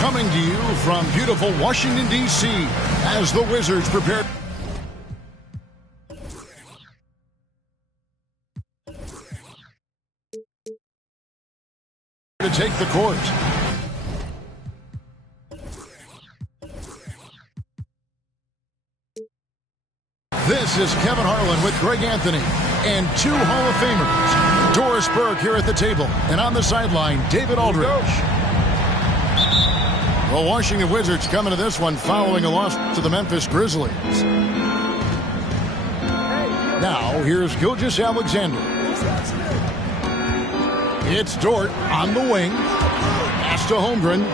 Coming to you from beautiful Washington, D.C. as the Wizards prepare to take the court. This is Kevin Harlan with Greg Anthony and two Hall of Famers. Doris Burke here at the table, and on the sideline, David Aldridge. The Washington Wizards coming to this one following a loss to the Memphis Grizzlies. Now, here's Gilgeous-Alexander. It's Dort on the wing. Pass to Holmgren.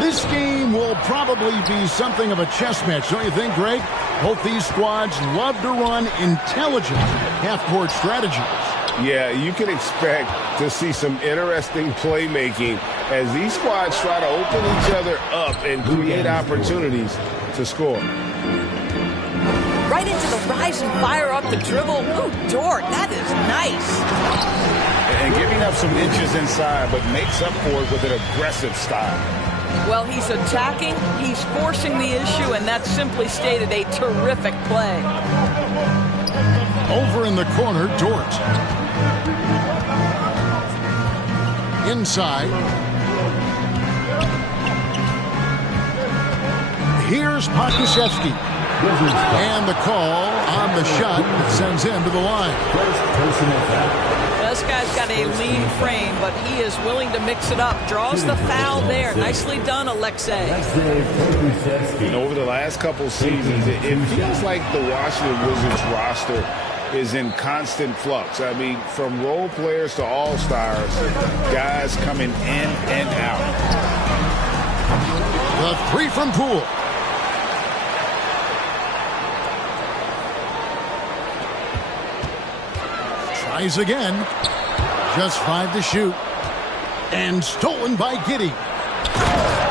This game will probably be something of a chess match, don't you think, Greg? Both these squads love to run intelligent half-court strategies. Yeah, you can expect to see some interesting playmaking as these squads try to open each other up and create opportunities to score. Right into the rise and fire up the dribble. Ooh, Dort, that is nice. And giving up some inches inside, but makes up for it with an aggressive style. Well, he's attacking, he's forcing the issue, and that's simply stated a terrific play. Over in the corner, Dort. Inside. Here's Pokusevski. And the call on the shot that sends him to the line. This guy's got a lean frame, but he is willing to mix it up. Draws the foul there. Nicely done, Alexei. Over the last couple seasons, it feels like the Washington Wizards roster is in constant flux. I mean, from role players to all-stars, guys coming in and out. The three from Poole. Tries again. Just 5 to shoot. And stolen by Giddey.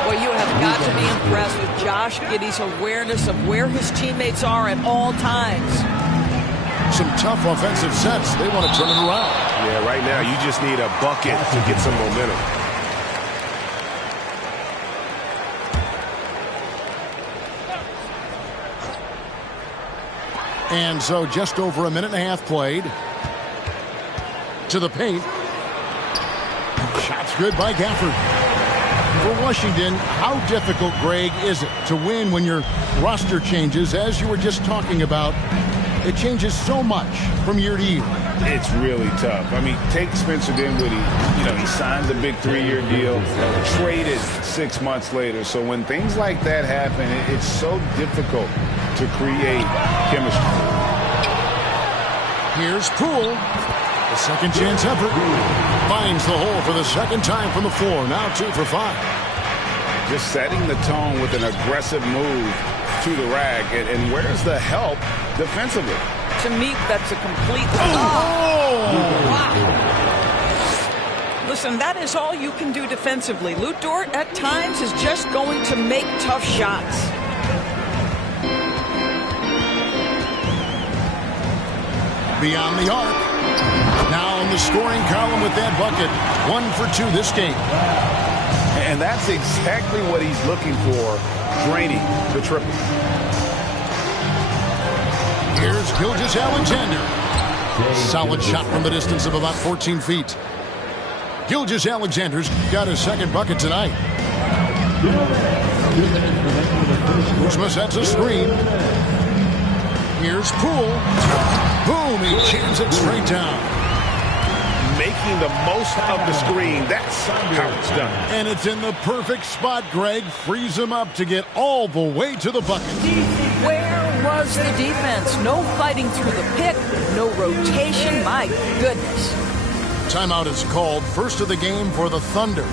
Well, you have got to be impressed with Josh Giddey's awareness of where his teammates are at all times. Some tough offensive sets. They want to turn it around. Yeah, right now you just need a bucket to get some momentum. And so just over a minute and a half played. To the paint. Shots good by Gafford. For Washington, how difficult, Greg, is it to win when your roster changes, as you were just talking about? It changes so much from year to year. It's really tough. I mean, take Spencer Dinwiddie. You know, he signs a big 3-year deal, traded 6 months later. So when things like that happen, it's so difficult to create chemistry. Here's Poole. The second chance effort. Finds the hole for the second time from the floor. Now 2 for 5. Just setting the tone with an aggressive move to the rack. And where's the help defensively? To me, that's a complete... Wow. Listen, that is all you can do defensively. Lu Dort, at times, is just going to make tough shots. Beyond the arc. Now in the scoring column with that bucket. 1 for 2 this game. And that's exactly what he's looking for, draining the triple. Here's Gilgeous-Alexander. Solid shot from the distance of about 14 feet. Gilgeous-Alexander's got his second bucket tonight. Kuzma sets a screen. Here's Poole. Boom, he jams it straight down. Making the most of the screen. That's how it's done. And it's in the perfect spot, Greg. Frees him up to get all the way to the bucket. Where was the defense? No fighting through the pick, no rotation. My goodness. Timeout is called. First of the game for the Thunder.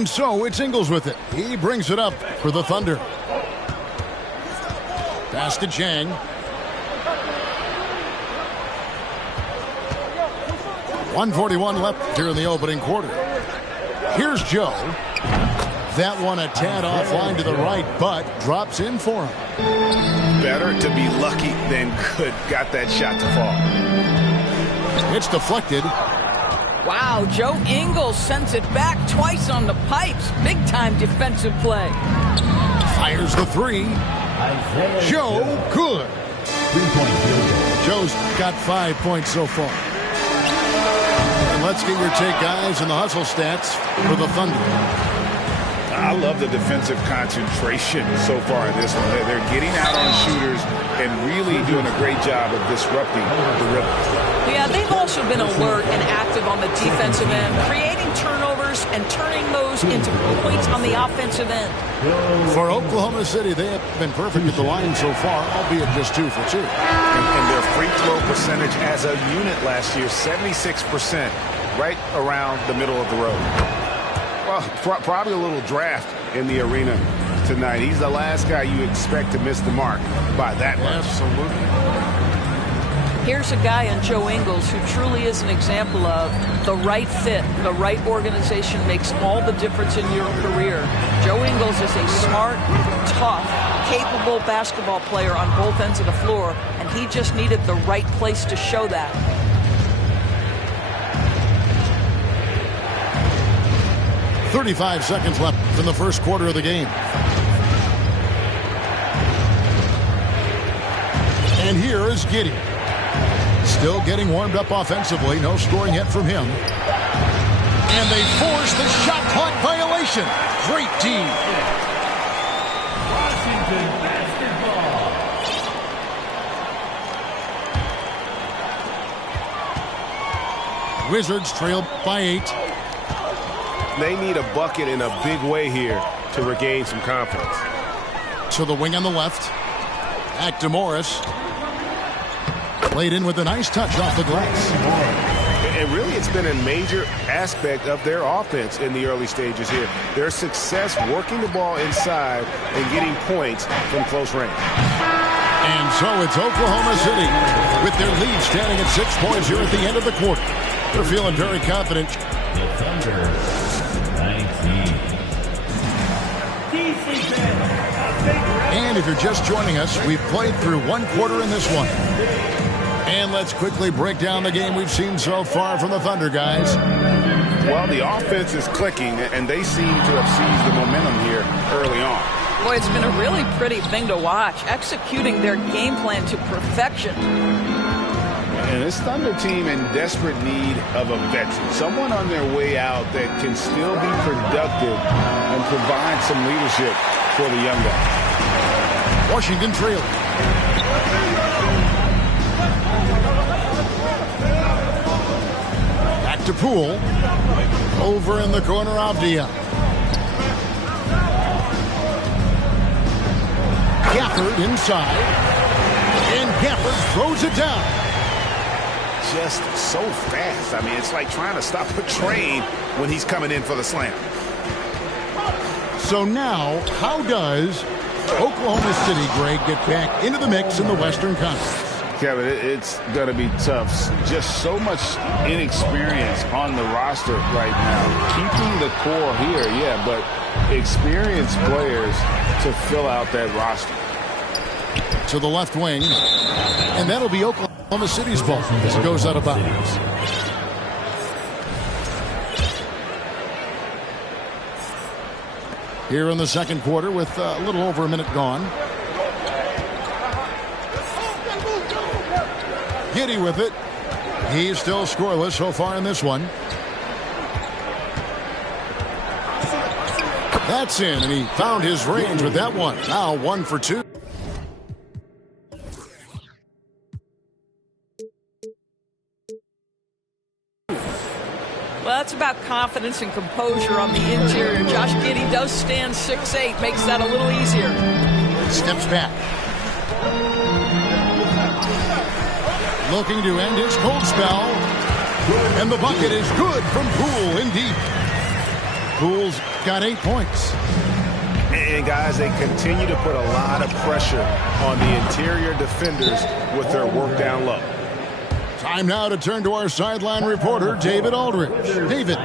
And so it's Ingles with it. He brings it up for the Thunder. Pass to Chang. .141 left here in the opening quarter. Here's Joe. That one a tad offline to the right, but drops in for him. Better to be lucky than good. Got that shot to fall. It's deflected. Wow, Joe Ingles sends it back twice on the pipes. Big-time defensive play. Fires the three. Joe, good. 3-point field goal. Joe's got 5 points so far. And let's get your take, guys, on the hustle stats for the Thunder. I love the defensive concentration so far in this one. They're getting out on shooters and really doing a great job of disrupting the rhythm. Yeah, they've also been alert and active on the defensive end, creating turnovers and turning those into points on the offensive end. For Oklahoma City, they have been perfect at the line so far, albeit just 2 for 2. And their free throw percentage as a unit last year, 76%, right around the middle of the road. Well, probably a little draft in the arena tonight. He's the last guy you expect to miss the mark by that much. Absolutely. Here's a guy in Joe Ingles who truly is an example of the right fit, the right organization makes all the difference in your career. Joe Ingles is a smart, tough, capable basketball player on both ends of the floor, and he just needed the right place to show that. .35 seconds left in the first quarter of the game. And here is Giddey. Still getting warmed up offensively. No scoring yet from him. And they force the shot clock violation. Great D. Washington basketball. Wizards trail by 8. They need a bucket in a big way here to regain some confidence. To the wing on the left. Back to Morris. Played in with a nice touch off the glass. And really, it's been a major aspect of their offense in the early stages here. Their success working the ball inside and getting points from close range. And so it's Oklahoma City with their lead standing at 6 points here at the end of the quarter. They're feeling very confident. The Thunder, 19. And if you're just joining us, we've played through 1 quarter in this one. And let's quickly break down the game we've seen so far from the Thunder, guys. Well, the offense is clicking, and they seem to have seized the momentum here early on. Boy, it's been a really pretty thing to watch, executing their game plan to perfection. And this Thunder team in desperate need of a veteran, someone on their way out that can still be productive and provide some leadership for the young guys. Washington trailing. Back to Poole. Over in the corner, Avdia. Gafford inside. And Gafford throws it down. Just so fast. I mean, it's like trying to stop a train when he's coming in for the slam. So now, how does Oklahoma City, Greg, get back into the mix in the Western Conference? Kevin, it's going to be tough. Just so much inexperience on the roster right now. Keeping the core here, yeah, but experienced players to fill out that roster. To the left wing, and that'll be Oklahoma City's ball as it goes out of bounds. Here in the second quarter with a little over a minute gone. Giddey with it. He's still scoreless so far in this one. That's in, and he found his range with that one. Now 1 for 2. Well, that's about confidence and composure on the interior. Josh Giddey does stand 6'8", makes that a little easier. Steps back. Looking to end his cold spell. And the bucket is good from Poole indeed. Poole's got 8 points. And guys, they continue to put a lot of pressure on the interior defenders with their work down low. Time now to turn to our sideline reporter, David Aldridge. David.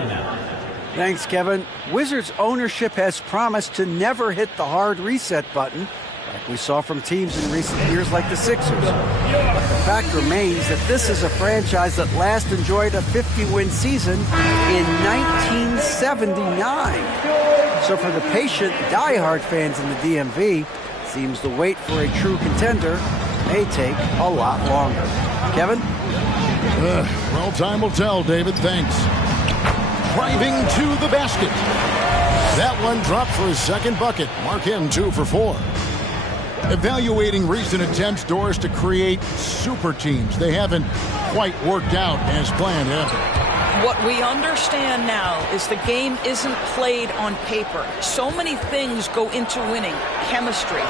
Thanks, Kevin. Wizards ownership has promised to never hit the hard reset button like we saw from teams in recent years like the Sixers. But the fact remains that this is a franchise that last enjoyed a 50-win season in 1979. So for the patient, diehard fans in the DMV, seems the wait for a true contender may take a lot longer. Kevin? Well, time will tell, David. Thanks. Driving to the basket. That one dropped for his second bucket. Mark him 2 for 4. Evaluating recent attempts, Doris, to create super teams. They haven't quite worked out as planned, have they? What we understand now is the game isn't played on paper. So many things go into winning. Chemistry,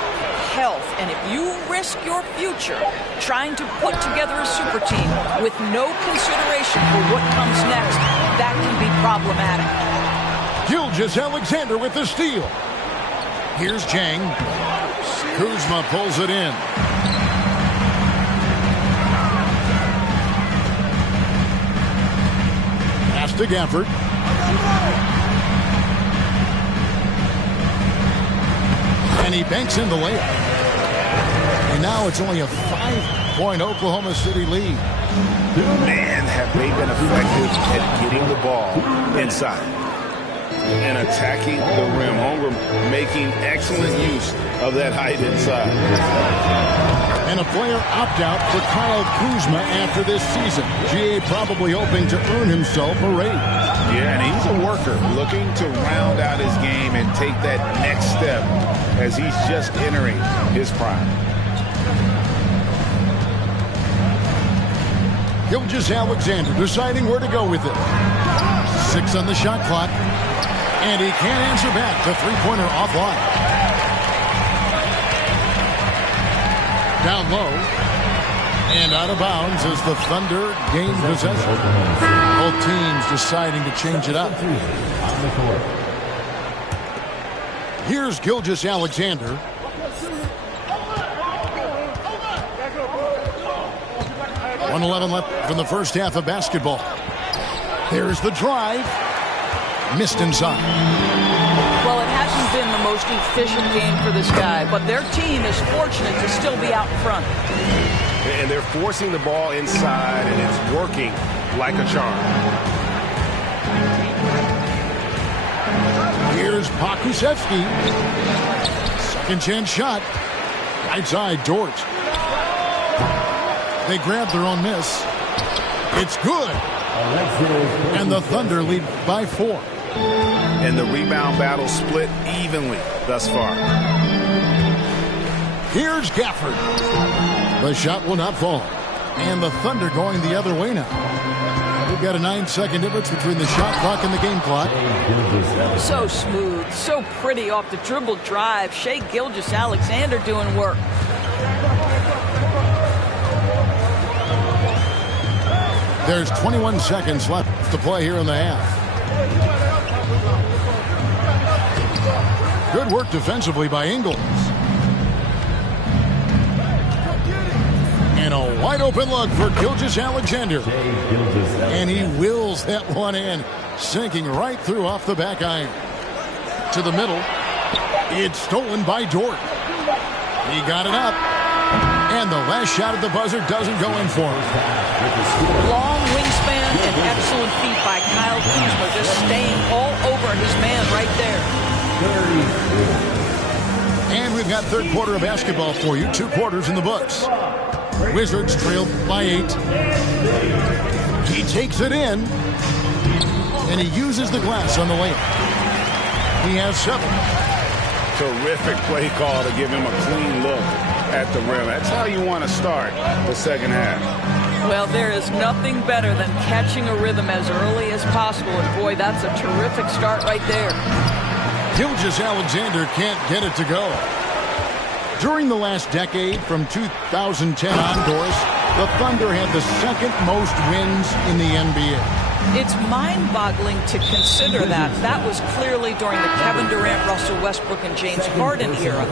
health, and if you risk your future trying to put together a super team with no consideration for what comes next, that can be problematic. Gilgeous-Alexander with the steal. Here's Chang. Kuzma pulls it in. Pass to Gafford. And he banks in the layup. And now it's only a 5-point Oklahoma City lead. Man, have they been effective at getting the ball inside and attacking the rim. Holmgren making excellent use of that height inside. And a player opt-out for Kyle Kuzma after this season. GA probably hoping to earn himself a raise. Yeah, and he's a worker looking to round out his game and take that next step as he's just entering his prime. Gilgeous-Alexander deciding where to go with it. 6 on the shot clock. And he can't answer back. The three-pointer offline. Down low. And out of bounds as the Thunder gain possession. Both teams deciding to change it up. Here's Gilgeous-Alexander. .111 left from the first half of basketball. There's the drive. Missed inside. Well, it hasn't been the most efficient game for this guy, but their team is fortunate to still be out in front. And they're forcing the ball inside, and it's working like a charm. Here's Pokusevski. Second chance shot. Right side, Dort. They grab their own miss. It's good. And the Thunder lead by 4. And the rebound battle split evenly thus far. Here's Gafford. The shot will not fall. And the Thunder going the other way now. We've got a 9-second difference between the shot clock and the game clock. So smooth, so pretty off the dribble drive. Shai Gilgeous-Alexander doing work. There's 21 seconds left to play here in the half. Good work defensively by Ingles. And a wide open look for Gilgeous-Alexander. And he wills that one in, sinking right through off the back iron. To the middle. It's stolen by Dort. He got it up. And the last shot at the buzzer doesn't go in for him. Long wingspan and excellent feet by Kyle Kuzma, just staying all over his man right there. And we've got third quarter of basketball for you. 2 quarters in the books. Wizards trail by 8. He takes it in. And he uses the glass on the layup. He has 7. Terrific play call to give him a clean look at the rim. That's how you want to start the second half. Well, there is nothing better than catching a rhythm as early as possible. And boy, that's a terrific start right there. Gilgeous-Alexander can't get it to go. During the last decade, from 2010 on, Doris, the Thunder had the second most wins in the NBA. It's mind-boggling to consider that. That was clearly during the Kevin Durant, Russell Westbrook, and James Harden era.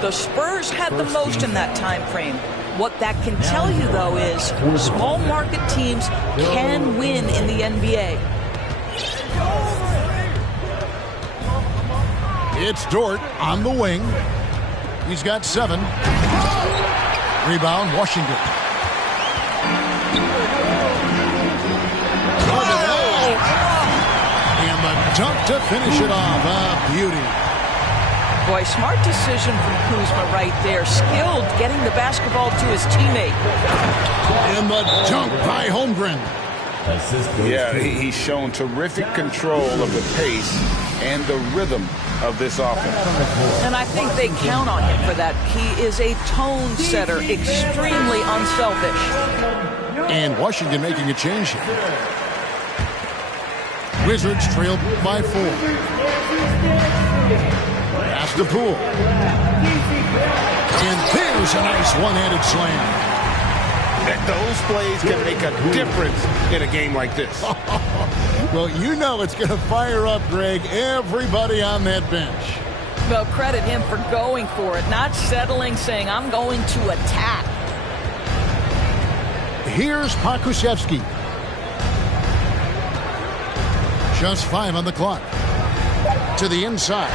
The Spurs had the most in that time frame. What that can tell you, though, is small market teams can win in the NBA. It's Dort on the wing. He's got 7. Rebound, Washington. And the dunk to finish it off. A beauty. Boy, smart decision from Kuzma right there. Skilled getting the basketball to his teammate. And the dunk by Holmgren. Yeah, he's shown terrific control of the pace and the rhythm of this offense. And I think they count on him for that. He is a tone setter, extremely unselfish. And Washington making a change here. Wizards trail by 4. Pass to Poole. And there's a nice one-handed slam. That those plays can make a difference in a game like this. Well, you know it's going to fire up, Greg, everybody on that bench. Well, credit him for going for it, not settling, saying, I'm going to attack. Here's Pokusevski. Just 5 on the clock. To the inside.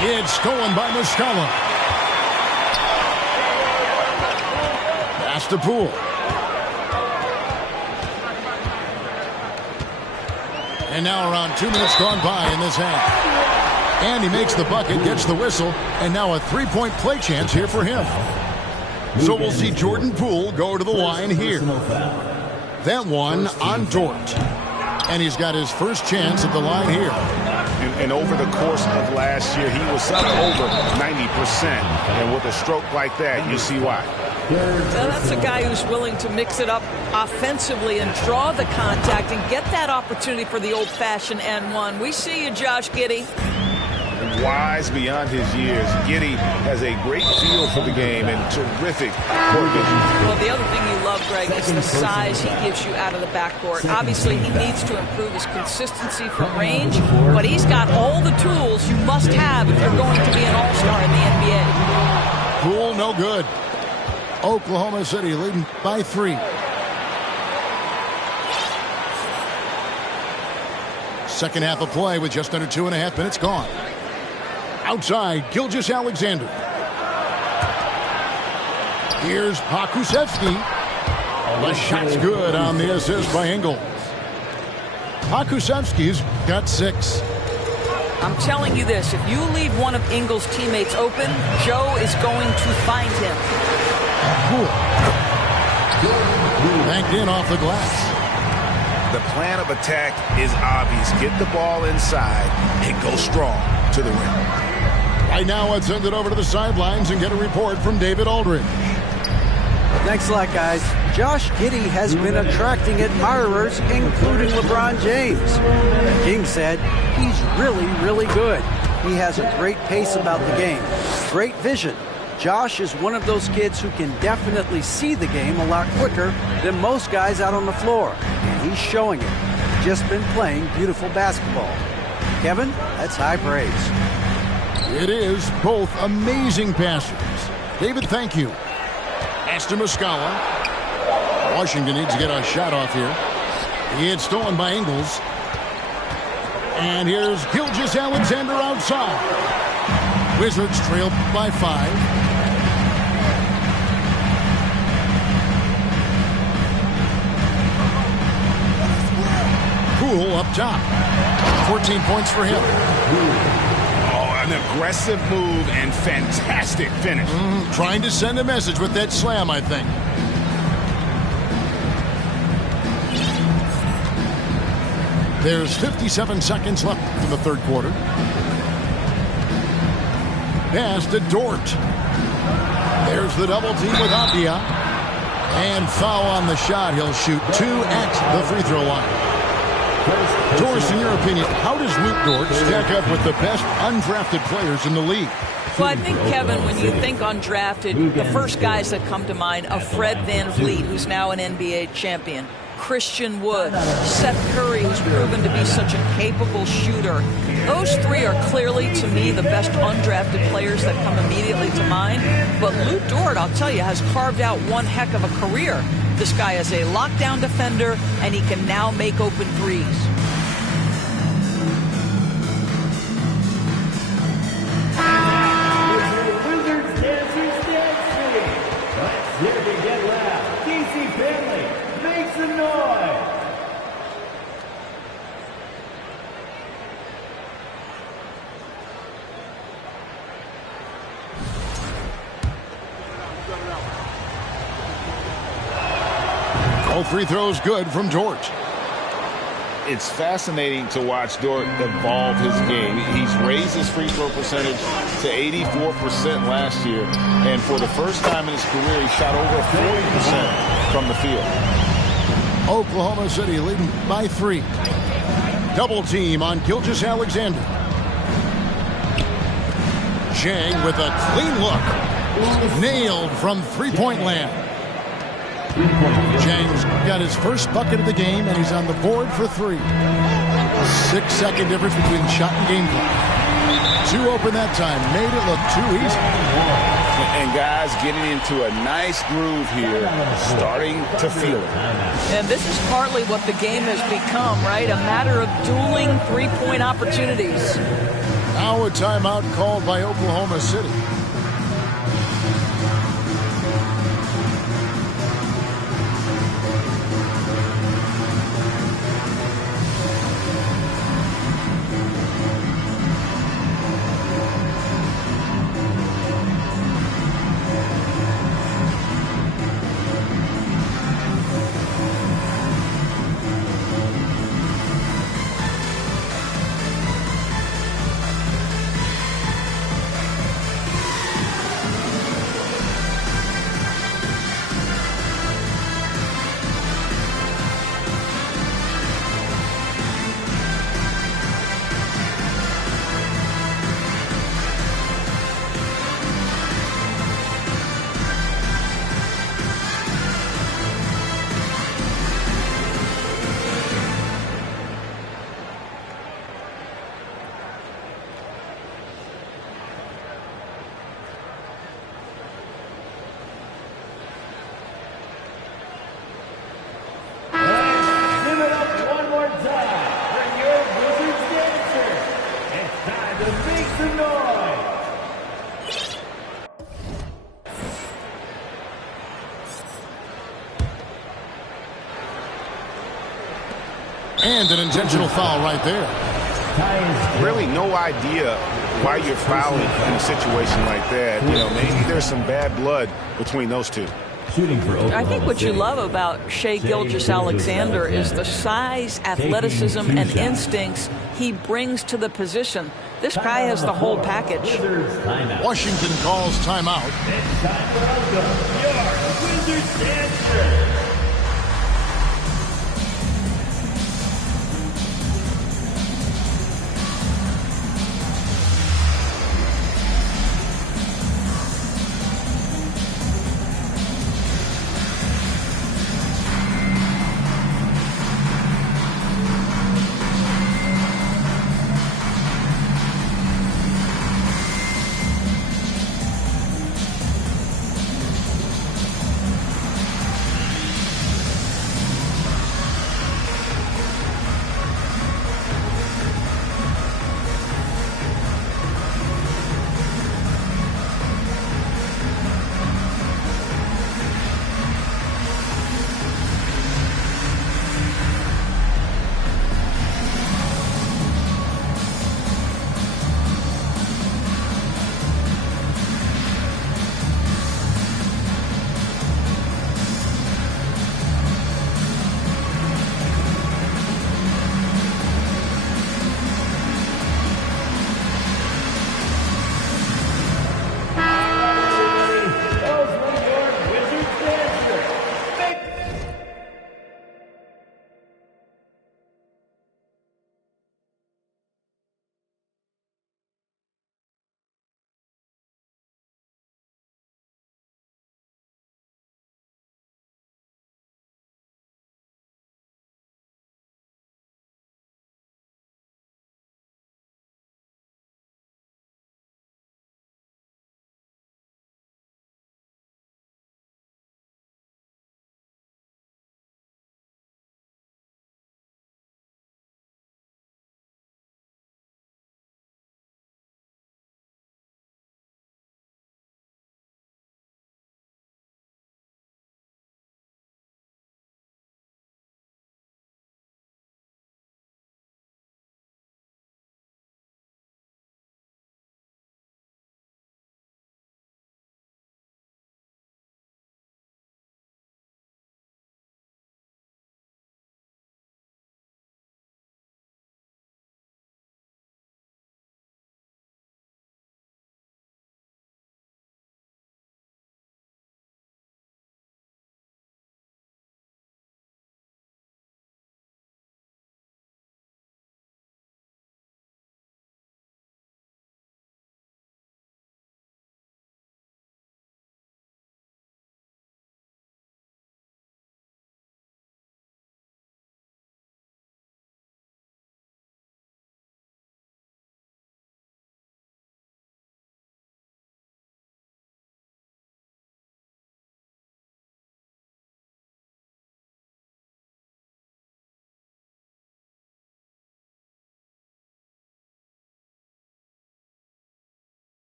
It's stolen by Muscala. Pass to Poole. And now around 2 minutes gone by in this half. And he makes the bucket, gets the whistle, and now a 3-point play chance here for him. So we'll see Jordan Poole go to the line here. That one on Dort. And he's got his first chance at the line here. And over the course of last year, he was up over 90%. And with a stroke like that, you see why. Now that's a guy who's willing to mix it up offensively and draw the contact and get that opportunity for the old-fashioned N1. We see you, Josh Giddey. Wise beyond his years, Giddey has a great feel for the game and terrific court vision. Well, the other thing you love, Greg, is the size he gives you out of the backcourt. Obviously, he needs to improve his consistency from range, but he's got all the tools you must have if you're going to be an all-star in the NBA. Poole, no good. Oklahoma City leading by 3. Second half of play with just under 2.5 minutes gone. Outside, Gilgeous-Alexander. Here's Pokusevski. The shot's good on the assist by Ingles. Pokusevski's got 6. I'm telling you this, if you leave one of Ingles' teammates open, Joe is going to find him. Cool. Banked in off the glass. The plan of attack is obvious. Get the ball inside and go strong to the rim. Right now, let's send it over to the sidelines and get a report from David Aldridge. Thanks a lot, guys. Josh Giddey has been attracting admirers, including LeBron James. The King said he's really, really good. He has a great pace about the game, great vision. Josh is one of those kids who can definitely see the game a lot quicker than most guys out on the floor, and he's showing it. Just been playing beautiful basketball. Kevin, that's high praise. It is both amazing passers. David, thank you. Pass to Muscala. Washington needs to get a shot off here. It's stolen by Ingles. And here's Gilgeous-Alexander outside. Wizards trail by 5. Poole up top. 14 points for him. An aggressive move and fantastic finish. Trying to send a message with that slam, I think. There's 57 seconds left in the third quarter. Pass to Dort. There's the double team with Abdia. And foul on the shot. He'll shoot 2 at the free throw line. Doris, in your opinion, how does Luke Dort stack up with the best undrafted players in the league? Well, I think, Kevin, when you think undrafted, the first guys that come to mind are Fred VanVleet, who's now an NBA champion. Christian Wood, Seth Curry, who's proven to be such a capable shooter. Those three are clearly, to me, the best undrafted players that come immediately to mind. But Lou Dort, I'll tell you, has carved out one heck of a career. This guy is a lockdown defender, and he can now make open threes. All free throws good from Dort. It's fascinating to watch Dort evolve his game. He's raised his free throw percentage to 84% last year, and for the first time in his career, he shot over 40% from the field. Oklahoma City leading by 3. Double team on Gilgeous-Alexander. Jang with a clean look. Nailed from three-point land. Jang's got his first bucket of the game, and he's on the board for 3. 6-second difference between shot and game clock. 2 open that time. Made it look too easy. And guys getting into a nice groove here, starting to feel it. And this is partly what the game has become, right? A matter of dueling three-point opportunities. Now a timeout called by Oklahoma City. And an intentional foul right there. Really no idea why you're fouling in a situation like that. You know, maybe there's some bad blood between those two. I think what you love about Shai Gilgeous-Alexander is the size, athleticism, and instincts he brings to the position. This guy has the whole package. Washington calls timeout. It's time to welcome your Wizards dancer.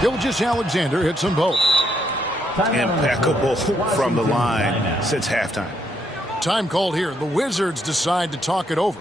Gilgeous-Alexander hits them both. Impeccable from the line since halftime. Time called here. The Wizards decide to talk it over.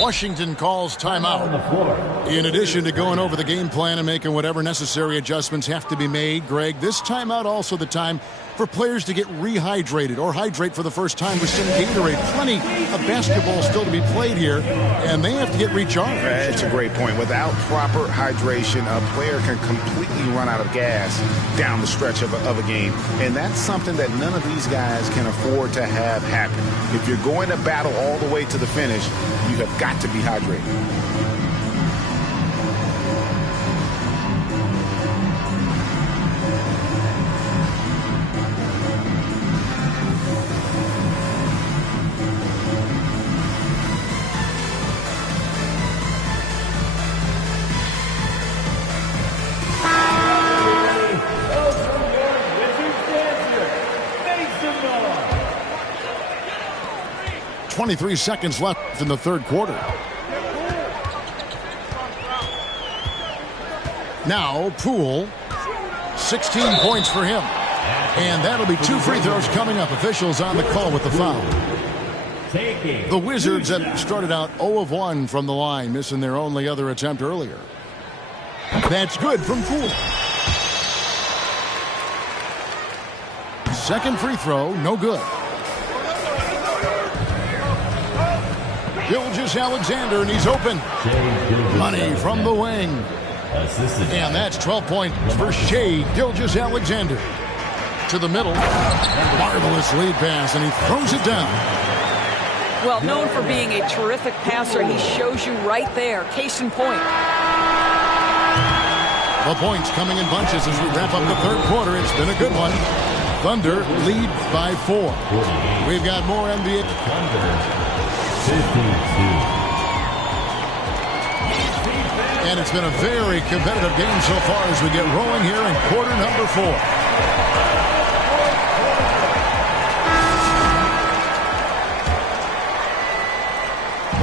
Washington calls timeout. In addition to going over the game plan and making whatever necessary adjustments have to be made, Greg, this timeout also the time for players to get rehydrated or hydrate for the first time with some Gatorade. Plenty of basketball still to be played here, and they have to get recharged. That's a great point. Without proper hydration, a player can completely run out of gas down the stretch of a game, and that's something that none of these guys can afford to have happen. If you're going to battle all the way to the finish, you have got to be hydrated. – 23 seconds left in the third quarter. Now, Poole, 16 points for him. And that'll be 2 free throws coming up. Officials on the call with the foul. The Wizards have started out 0 of 1 from the line, missing their only other attempt earlier. That's good from Poole. Second free throw, no good. Gilgeous-Alexander, and he's open. Money from the wing. And that's 12 points for Shai Gilgeous-Alexander. To the middle. Marvelous lead pass, and he throws it down. Well, known for being a terrific passer, he shows you right there. Case in point. The points coming in bunches as we wrap up the third quarter. It's been a good one. Thunder lead by 4. We've got more NBA. And it's been a very competitive game so far as we get rolling here in quarter number 4.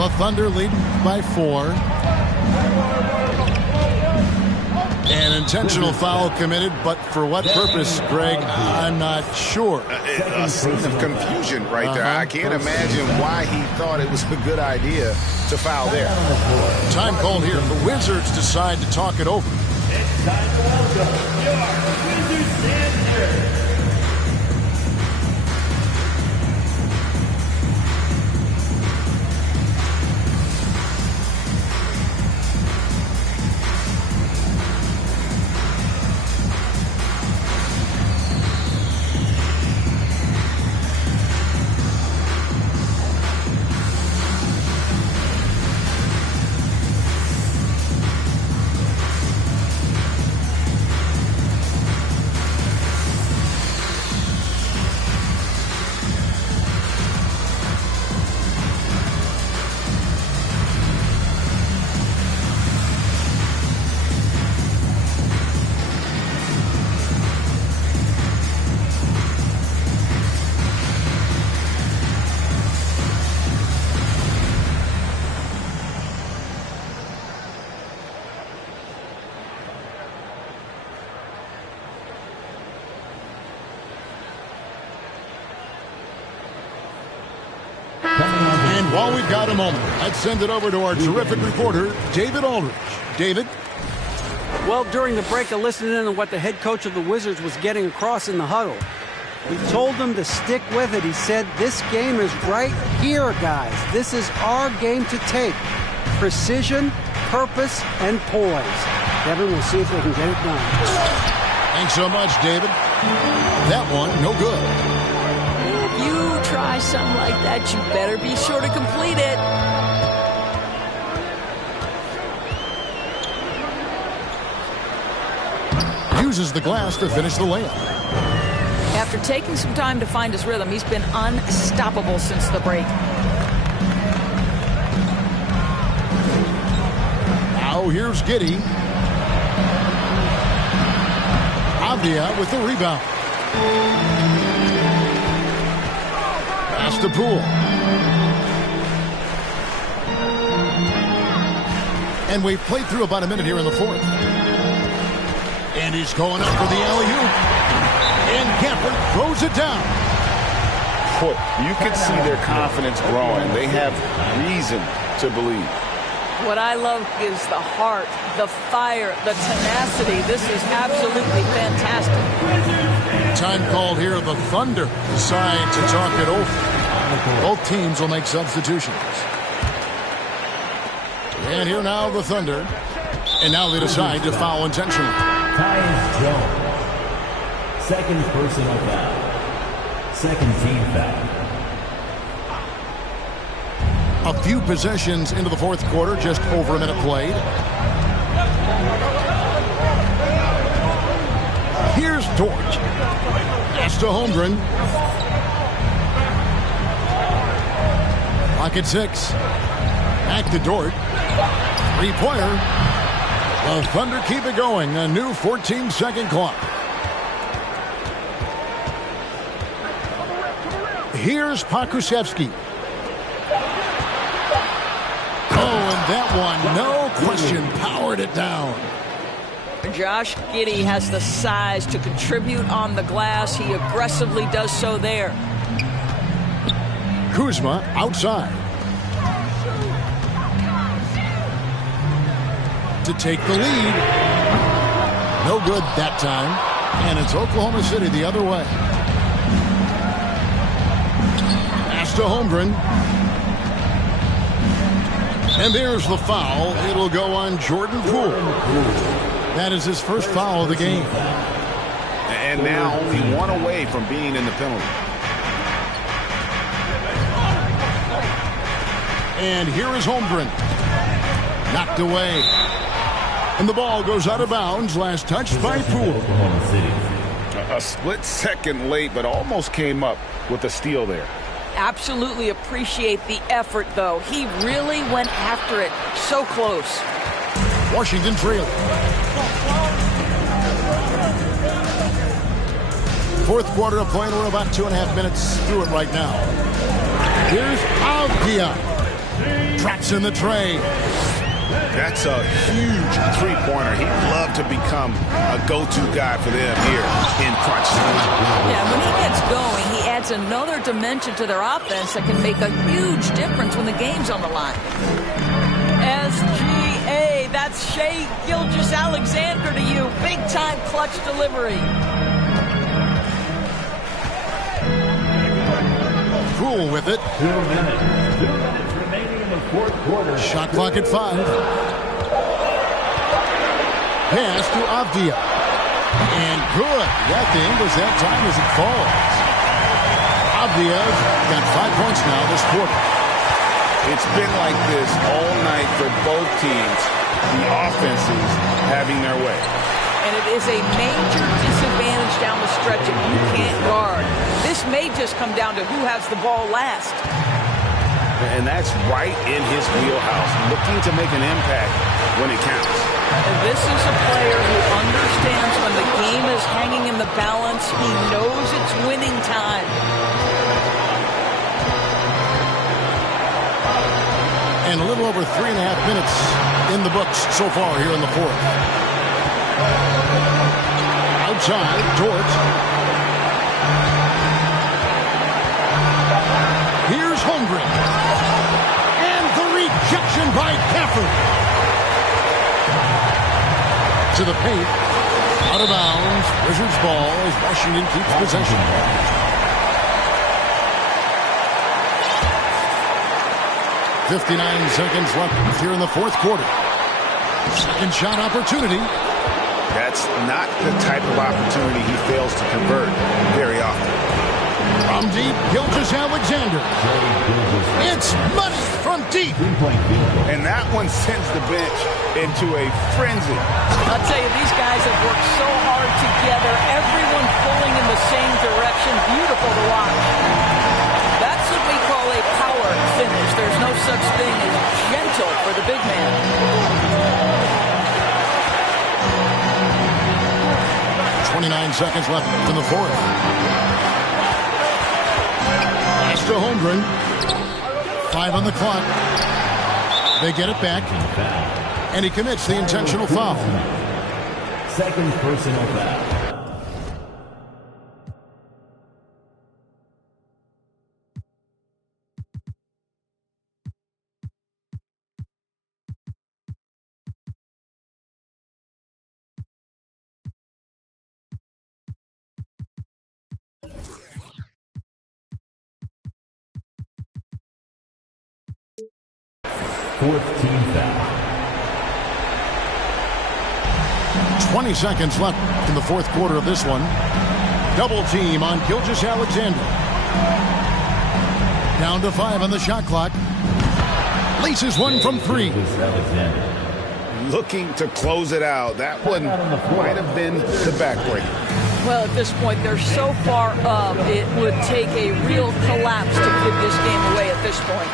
The Thunder lead by 4. An intentional foul committed, but for what purpose, Greg, I'm not sure. A scene of confusion right there. I can't imagine why he thought it was a good idea to foul there. Time called here. The Wizards decide to talk it over. It's time to welcome your Wizards answer. While we've got a moment, let's send it over to our terrific reporter, David Aldridge. David? Well, during the break, I listened in on what the head coach of the Wizards was getting across in the huddle. He told them to stick with it. He said, this game is right here, guys. This is our game to take. Precision, purpose, and poise. Kevin, we'll see if they can get it done. Thanks so much, David. That one, no good. If you try something like that, you better be sure to complete it. Uses the glass to finish the layup. After taking some time to find his rhythm, he's been unstoppable since the break. Now here's Giddey. Avdia with the rebound. Pass to Poole. And we've played through about a minute here in the fourth. And he's going up for the alley-oop. And Gafford throws it down. Boy, you can see their confidence growing. They have reason to believe. What I love is the heart, the fire, the tenacity. This is absolutely fantastic. Time called here. The Thunder decide to talk it over. Both teams will make substitutions. And here now the Thunder. And now they decide to foul intentionally. Tyus Jones. Second personal foul. Second team foul. A few possessions into the fourth quarter, just over a minute played. Here's Dort. Pass to Holmgren. Pocket 6. Back to Dort. Three-pointer. The Thunder keep it going. A new 14-second clock. Here's Pokusevski. That one, no question, powered it down. Josh Giddey has the size to contribute on the glass. He aggressively does so there. Kuzma outside. To take the lead. No good that time. And it's Oklahoma City the other way. Pass to Holmgren. And there's the foul. It'll go on Jordan Poole. That is his first foul of the game. And now only one away from being in the penalty. And here is Holmgren. Knocked away. And the ball goes out of bounds. Last touched by Poole. A split second late, but almost came up with a steal there. Absolutely appreciate the effort, though. He really went after it. So close. Washington trailing. Fourth quarter of play. We're about 2.5 minutes through it right now. Here's Avdia. Drops in the tray. That's a huge three-pointer. He'd love to become a go-to guy for them here in crunch time. Yeah, when he gets going, he adds another dimension to their offense that can make a huge difference when the game's on the line. SGA, that's Shai Gilgeous-Alexander to you. Big-time clutch delivery. Poole with it. 2 minutes. 2 minutes remaining in the fourth quarter. Shot clock at 5. Pass to Avdia. And good. Got the Ingles that time as it falls. Avdia's got 5 points now this quarter. It's been like this all night for both teams. The offenses having their way. And it is a major disadvantage down the stretch if you can't guard. This may just come down to who has the ball last. And that's right in his wheelhouse, looking to make an impact when it counts. And this is a player who understands when the game is hanging in the balance. He knows it's winning time. And a little over 3.5 minutes in the books so far here in the fourth. Outside, Dort. Here's Holmgren. by Gafford. To the paint. Out of bounds. Wizards ball as Washington keeps possession. 59 seconds left here in the fourth quarter. Second shot opportunity. That's not the type of opportunity he fails to convert very often. From deep, Gilgeous-Alexander. It's money from deep. And that one sends the bench into a frenzy. I'll tell you, these guys have worked so hard together. Everyone pulling in the same direction. Beautiful to watch. That's what we call a power finish. There's no such thing as gentle for the big man. 29 seconds left in the fourth. Pass to Holmgren. 5 on the clock. They get it back. And he commits the intentional foul. Second personal foul. Fourth team foul. 20 seconds left in the fourth quarter of this one. Double team on Gilgeous-Alexander. Down to 5 on the shot clock. Laces one from 3. Looking to close it out. That one might have been the backbreaker. Well, at this point, they're so far up, it would take a real collapse to give this game away at this point.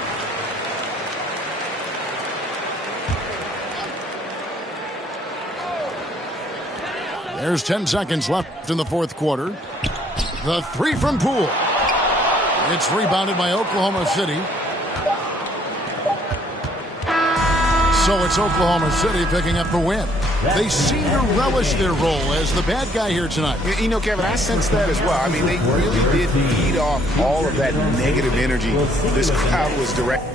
There's 10 seconds left in the fourth quarter. The 3 from Poole. It's rebounded by Oklahoma City. So it's Oklahoma City picking up the win. They seem to relish their role as the bad guy here tonight. You know, Kevin, I sense that as well. I mean, they really did feed off all of that negative energy this crowd was directing.